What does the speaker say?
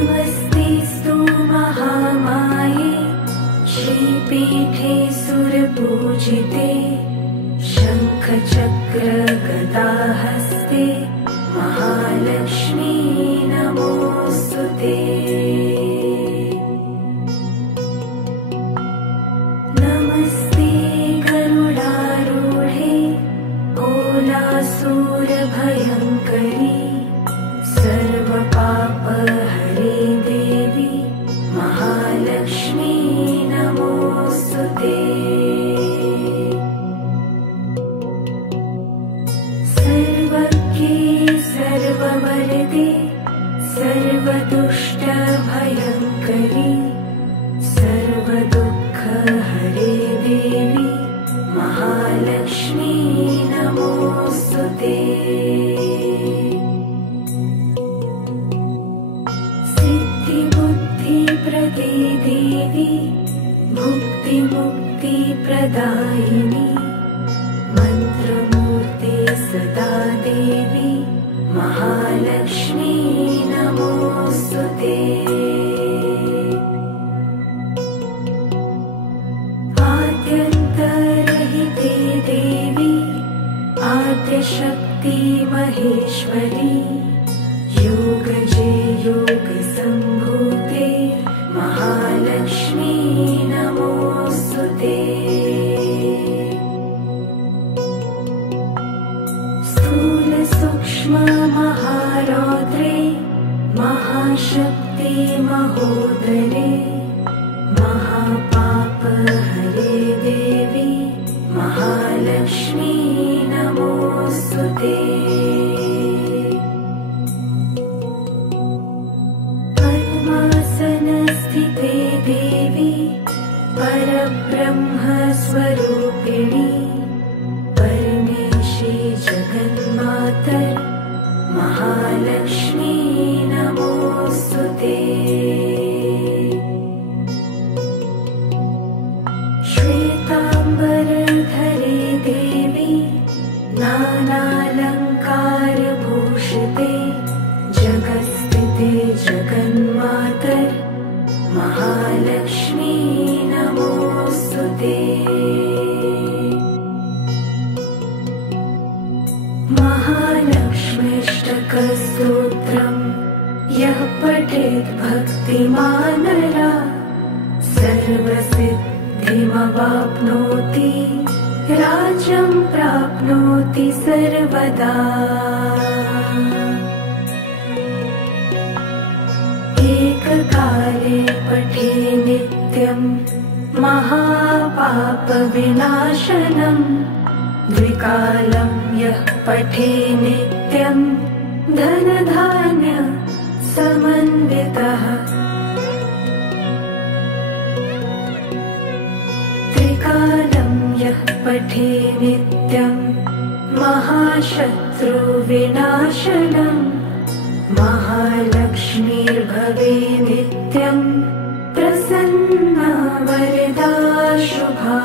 नमस्तेस्तु महामाये श्रीपीठे सुरपूजिते शङ्खचक्रगदाहस्ते महालक्ष्मी नमोऽस्तुते। नमस्ते गरुडारूढे कोलासूरभयङ्करी सर्वपापहरे देवी महालक्ष्मी नमोऽस्तुते। सर्वज्ञे सर्ववरदे सर्वदुष्टभयङ्करी सर्वदुःखहरे देवी महालक्ष्मी नमोऽस्तुते। सिद्धिबुद्धिप्रदे देवी भुक्तिमुक्तिप्रदायिनी मन्त्रमूर्ते सदा देवी महालक्ष्मी नमोऽस्तुते। आद्यन्तरहिते देवी आद्यशक्ति महेश्वरी योगजे योगसम्भूते महालक्ष्मी नमोऽस्तुते। स्थूलसूक्ष्ममहारौद्रे महाशक्ति महोदरे महापापहरे देवी महालक्ष्मी नमोऽस्तुते। पद्मासनस्थिते देवी परब्रह्मस्वरूपिणी परमेशी जगन्मातर महालक्ष्मी नमोऽस्तुते। श्वेताम्बरधरे देवी नानालङ्कारभूषिते जगत्स्थिते जगन्मातर महालक्ष्मी नमोऽस्तुते। महालक्ष्मीष्टकस्तोत्रम् यः पठेत् भक्तिमान् नरः सर्वसिद्धिमवाप्नोति राज्यं प्राप्नोति सर्वदा। एककाले पठे नित्यं महापापविनाशनम् द्विकालं यः पठे नित्यं धनधान्य समन्वितः त्रिकालं यः पठे नित्यं महाशत्रुविनाशनम् महालक्ष्मीर्भवे नित्यं प्रसन्ना वरदा शुभा।